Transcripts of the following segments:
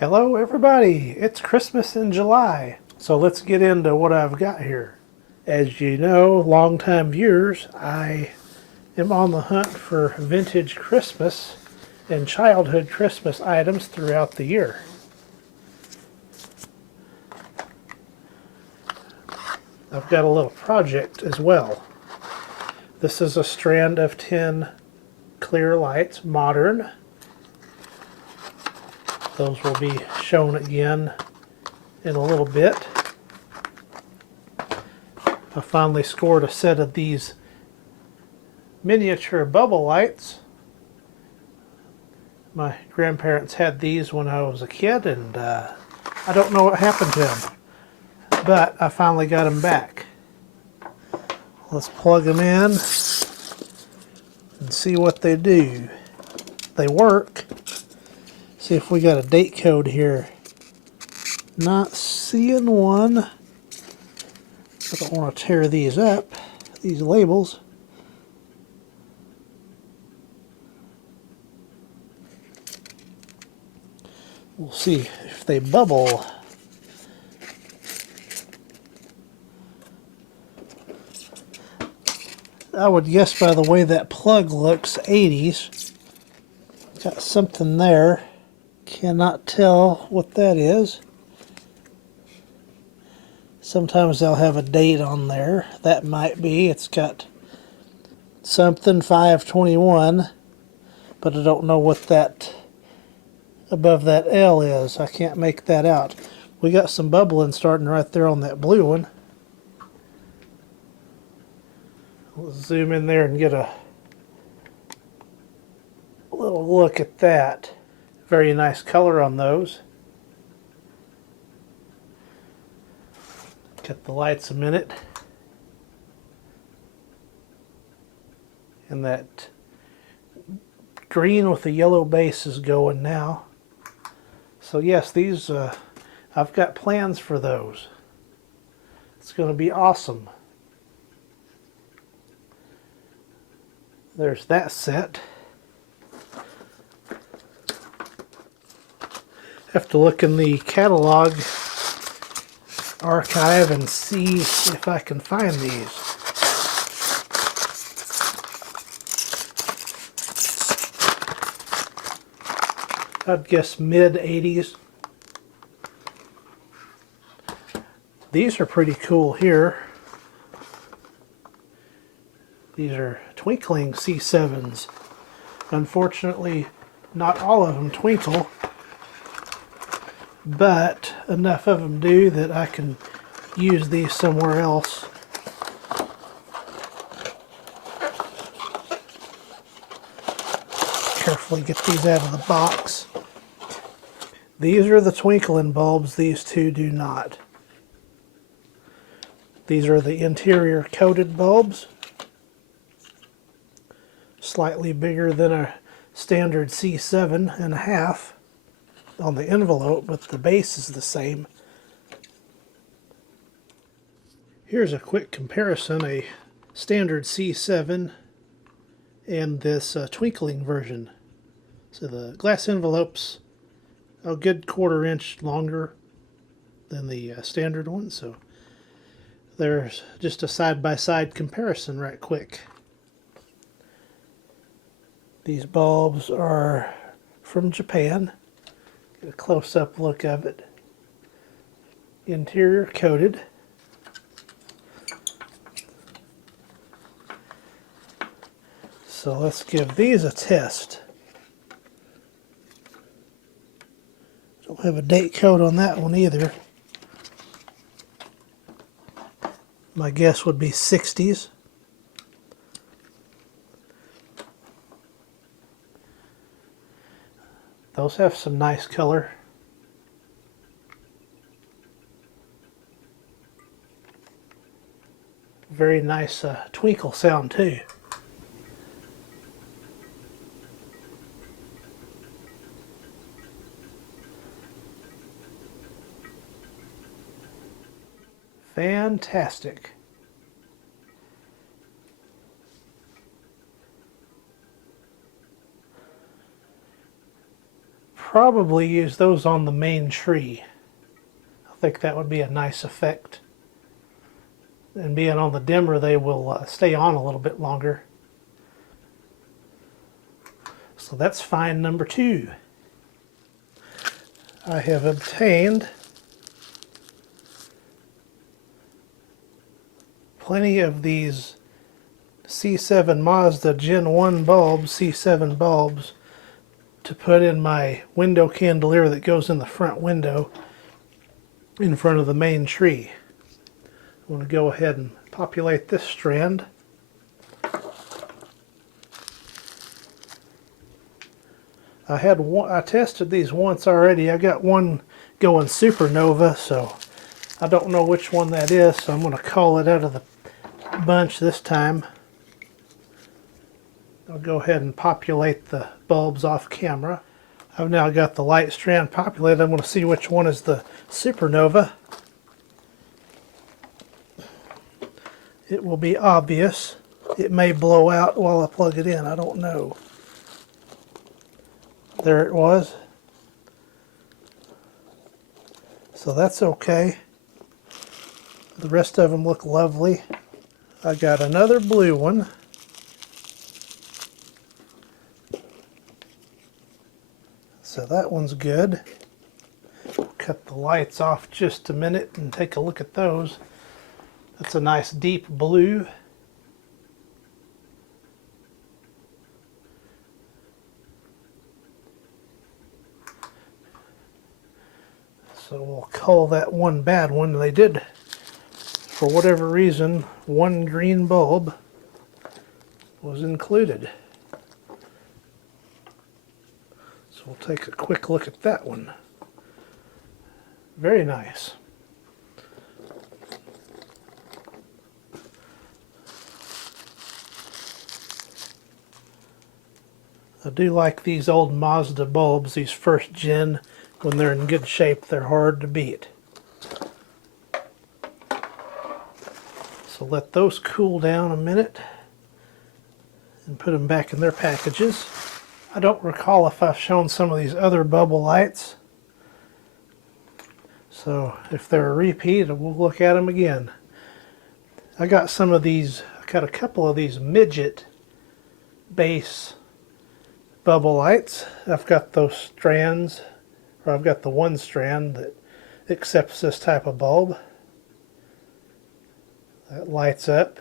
Hello everybody, it's Christmas in July, so let's get into what I've got here. As you know, longtime viewers, I am on the hunt for vintage Christmas and childhood Christmas items throughout the year. I've got a little project as well. This is a strand of 10 clear lights, modern. Those will be shown again in a little bit. I finally scored a set of these miniature bubble lights. My grandparents had these when I was a kid, and I don't know what happened to them, but I finally got them back. Let's plug them in and see what they do. They work. See if we got a date code here. Not seeing one. I don't want to tear these up, these labels. We'll see if they bubble. I would guess by the way that plug looks, 80s. Got something there. Cannot tell what that is. Sometimes they'll have a date on there. That might be. It's got something 521, but I don't know what that above that L is. I can't make that out. We got some bubbling starting right there on that blue one. We'll zoom in there and get a little look at that. Very nice color on those. Get the lights a minute. And that green with the yellow base is going now. So yes, these, I've got plans for those. It's going to be awesome. There's that set. Have to look in the catalog archive and see if I can find these. I'd guess mid-80s. These are pretty cool here. These are Twinkling C7s. Unfortunately, not all of them twinkle, but enough of them do that I can use these somewhere else. Carefully get these out of the box. These are the twinkling bulbs, these two do not. These are the interior coated bulbs. Slightly bigger than a standard C7 and a half on the envelope, but the base is the same. Here's a quick comparison, a standard C7 and this twinkling version. So the glass envelope's a good 1/4 inch longer than the standard one, so there's just a side-by-side comparison right quick. These bulbs are from Japan. Get a close-up look of it. Interior coated. So let's give these a test. Don't have a date code on that one either. My guess would be 60s. Those have some nice color. Very nice twinkle sound too. Fantastic. probably use those on the main tree. I think that would be a nice effect. And being on the dimmer, they will stay on a little bit longer. So that's find number 2. I have obtained plenty of these C7 Mazda Gen 1 bulbs, C7 bulbs, to put in my window candolier that goes in the front window in front of the main tree. I'm going to go ahead and populate this strand. I tested these once already. I got one going supernova, so I don't know which one that is, so I'm going to call it out of the bunch this time. I'll go ahead and populate the bulbs off camera. I've now got the light strand populated. I'm going to see which one is the supernova. It will be obvious. It may blow out while I plug it in. I don't know. There it was. So that's okay. The rest of them look lovely. I got another blue one. So that one's good. Cut the lights off just a minute and take a look at those. That's a nice deep blue. So we'll call that one bad one. They did, for whatever reason, one green bulb was included. So we'll take a quick look at that one. Very nice. I do like these old Mazda bulbs, these first gen. When they're in good shape, they're hard to beat. So let those cool down a minute and put them back in their packages. I don't recall if I've shown some of these other bubble lights. So if they're a repeat, we'll look at them again. I got some of these, I got a couple of these midget base bubble lights. I've got those strands. I've got the one strand that accepts this type of bulb. That lights up.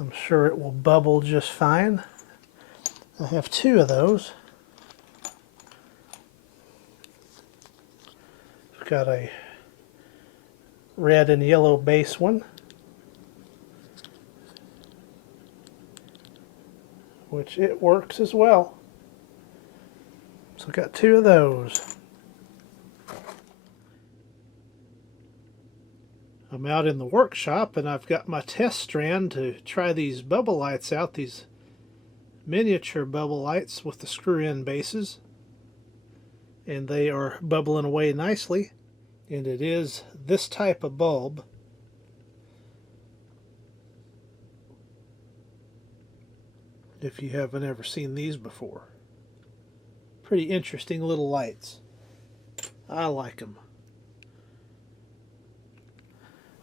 I'm sure it will bubble just fine. I have 2 of those. I've got a red and yellow base one, which it works as well. So I've got 2 of those. I'm out in the workshop and I've got my test strand to try these bubble lights out, these miniature bubble lights with the screw-in bases. And they are bubbling away nicely. And it is this type of bulb. If you haven't ever seen these before. Pretty interesting little lights. I like them.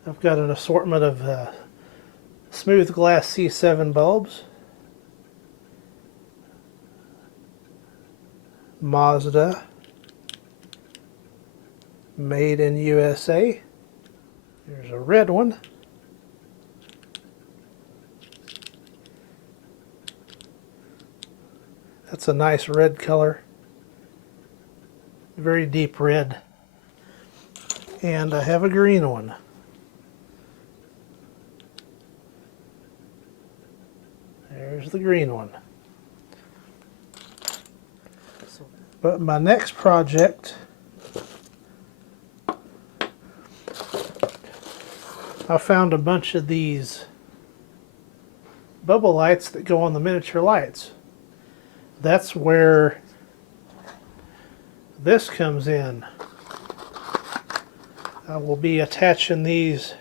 I've got an assortment of smooth glass C7 bulbs. Mazda. Made in USA. There's a red one. That's a nice red color. Very deep red. And I have a green one. There's the green one. But my next project, I found a bunch of these bubble lights that go on the miniature lights. That's where this comes in. I will be attaching these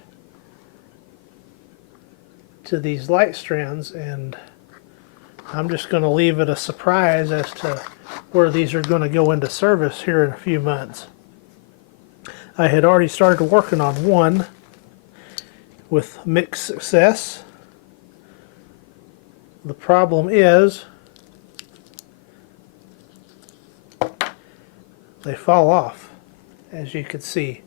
to these light strands, and I'm just going to leave it a surprise as to where these are going to go into service here in a few months. I had already started working on one with mixed success. The problem is they fall off, as you can see.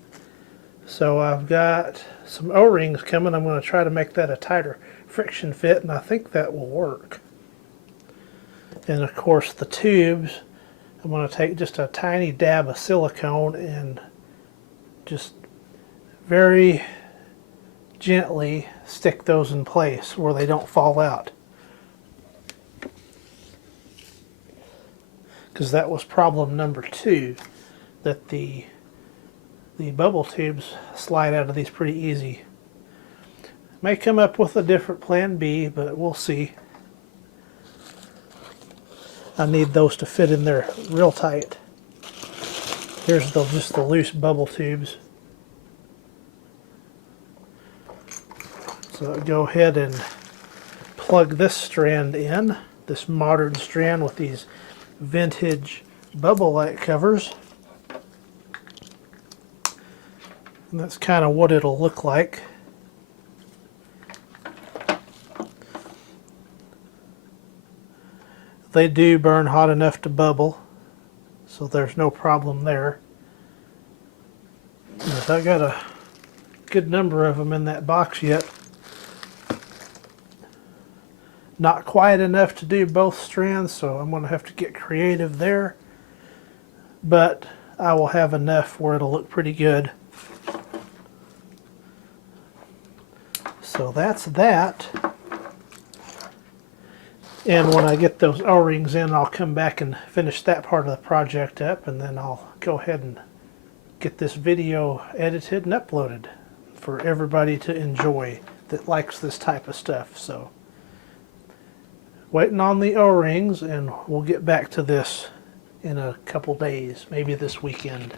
So I've got some O-rings coming. I'm going to try to make that a tighter friction fit, and I think that will work. And of course the tubes, I'm going to take just a tiny dab of silicone and just very gently stick those in place where they don't fall out. Because that was problem number 2, that the bubble tubes slide out of these pretty easy. May come up with a different plan B, but we'll see. I need those to fit in there real tight. Here's just the loose bubble tubes. So I'll go ahead and plug this strand in, this modern strand with these vintage bubble light covers. And that's kind of what it'll look like. They do burn hot enough to bubble, so there's no problem there. But I got a good number of them in that box yet. Not quite enough to do both strands, so I'm going to have to get creative there. But I will have enough where it'll look pretty good. So that's that. And when I get those O-rings in, I'll come back and finish that part of the project up, and then I'll go ahead and get this video edited and uploaded for everybody to enjoy that likes this type of stuff. So waiting on the O-rings, and we'll get back to this in a couple days, maybe this weekend.